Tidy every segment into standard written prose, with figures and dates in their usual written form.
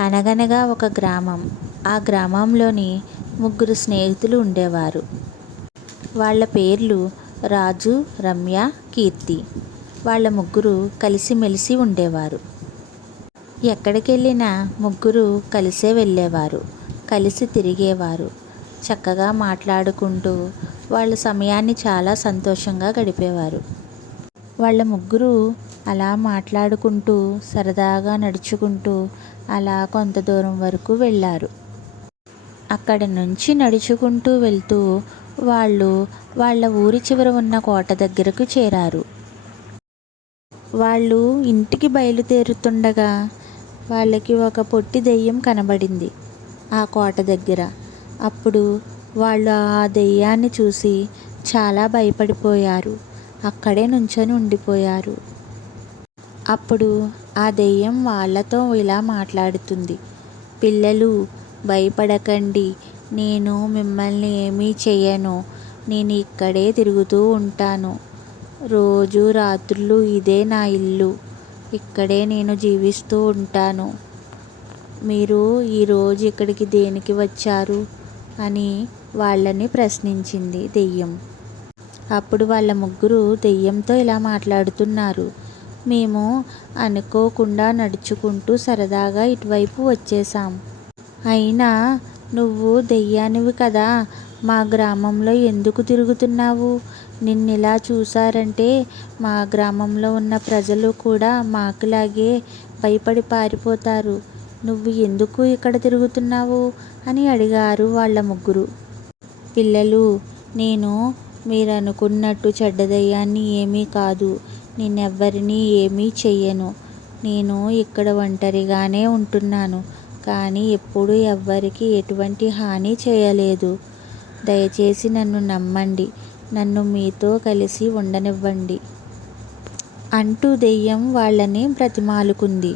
అనగనగా ఒక గ్రామం. ఆ గ్రామంలోని ముగ్గురు స్నేహితులు ఉండేవారు. వాళ్ళ పేర్లు రాజు, రమ్య, కీర్తి. వాళ్ళ ముగ్గురు కలిసిమెలిసి ఉండేవారు. ఎక్కడికెళ్ళినా ముగ్గురు కలిసే వెళ్ళేవారు, కలిసి తిరిగేవారు. చక్కగా మాట్లాడుకుంటూ వాళ్ళ సమయాన్ని చాలా సంతోషంగా గడిపేవారు. వాళ్ళ ముగ్గురు అలా మాట్లాడుకుంటూ సరదాగా నడుచుకుంటూ అలా కొంత దూరం వరకు వెళ్ళారు. అక్కడి నుంచి నడుచుకుంటూ వెళ్తూ వాళ్ళు వాళ్ళ ఊరి చివర ఉన్న కోట దగ్గరకు చేరారు. వాళ్ళు ఇంటికి బయలుదేరుతుండగా వాళ్ళకి ఒక పొట్టి దెయ్యం కనబడింది ఆ కోట దగ్గర. అప్పుడు వాళ్ళు ఆ దెయ్యాన్ని చూసి చాలా భయపడిపోయారు. అక్కడే నుంచొని ఉండిపోయారు. అప్పుడు ఆ దెయ్యం వాళ్ళతో ఇలా మాట్లాడుతుంది. పిల్లలు, భయపడకండి, నేను మిమ్మల్ని ఏమీ చెయ్యను. నేను ఇక్కడే తిరుగుతూ ఉంటాను. రోజు రాత్రులు ఇదే నా ఇల్లు. ఇక్కడే నేను జీవిస్తూ ఉంటాను. మీరు ఈరోజు ఇక్కడికి దేనికి వచ్చారు అని వాళ్ళని ప్రశ్నించింది దెయ్యం. అప్పుడు వాళ్ళ ముగ్గురు దెయ్యంతో ఇలా మాట్లాడుతున్నారు. మేము అనుకోకుండా నడుచుకుంటూ సరదాగా ఇటువైపు వచ్చేసాం. అయినా నువ్వు దెయ్యానివి కదా, మా గ్రామంలో ఎందుకు తిరుగుతున్నావు? నిన్నిలా చూసారంటే మా గ్రామంలో ఉన్న ప్రజలు కూడా మాకులాగే భయపడి పారిపోతారు. నువ్వు ఎందుకు ఇక్కడ తిరుగుతున్నావు అని అడిగారు వాళ్ళ ముగ్గురు. పిల్లలు, నేను మీరు అనుకున్నట్టు చెడ్డ దెయ్యాన్ని ఏమీ కాదు. నేనెవ్వరినీ ఏమీ చెయ్యను. నేను ఇక్కడ ఒంటరిగానే ఉంటున్నాను. కానీ ఎప్పుడూ ఎవ్వరికీ ఎటువంటి హాని చేయలేదు. దయచేసి నన్ను నమ్మండి. నన్ను మీతో కలిసి ఉండనివ్వండి అంటూ దెయ్యం వాళ్ళని బ్రతిమాలుకుంది.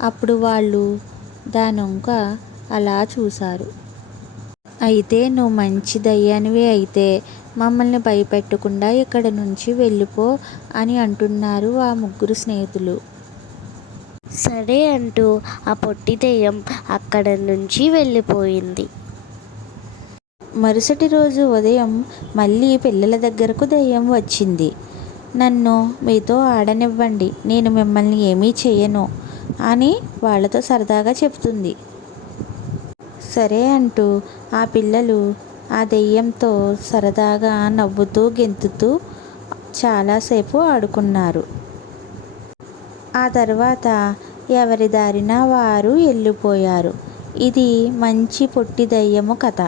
అప్పుడు వాళ్ళు దానొంక అలా చూశారు. అయితే నువ్వు మంచి దయ్యానివే అయితే మమ్మల్ని భయపెట్టకుండా ఇక్కడి నుంచి వెళ్ళిపో అని అంటున్నారు ఆ ముగ్గురు స్నేహితులు. సరే అంటూ ఆ పొట్టి దెయ్యం అక్కడ నుంచి వెళ్ళిపోయింది. మరుసటి రోజు ఉదయం మళ్ళీ పిల్లల దగ్గరకు దెయ్యం వచ్చింది. నన్ను మీతో ఆడనివ్వండి, నేను మిమ్మల్ని ఏమీ చెయ్యను అని వాళ్ళతో సరదాగా చెప్తుంది. సరే అంటూ ఆ పిల్లలు ఆ దెయ్యంతో సరదాగా నవ్వుతూ గెంతుతూ చాలాసేపు ఆడుకున్నారు. ఆ తర్వాత ఎవరి దారిన వారు వెళ్ళిపోయారు. ఇది మంచి పొట్టి దెయ్యము కథ.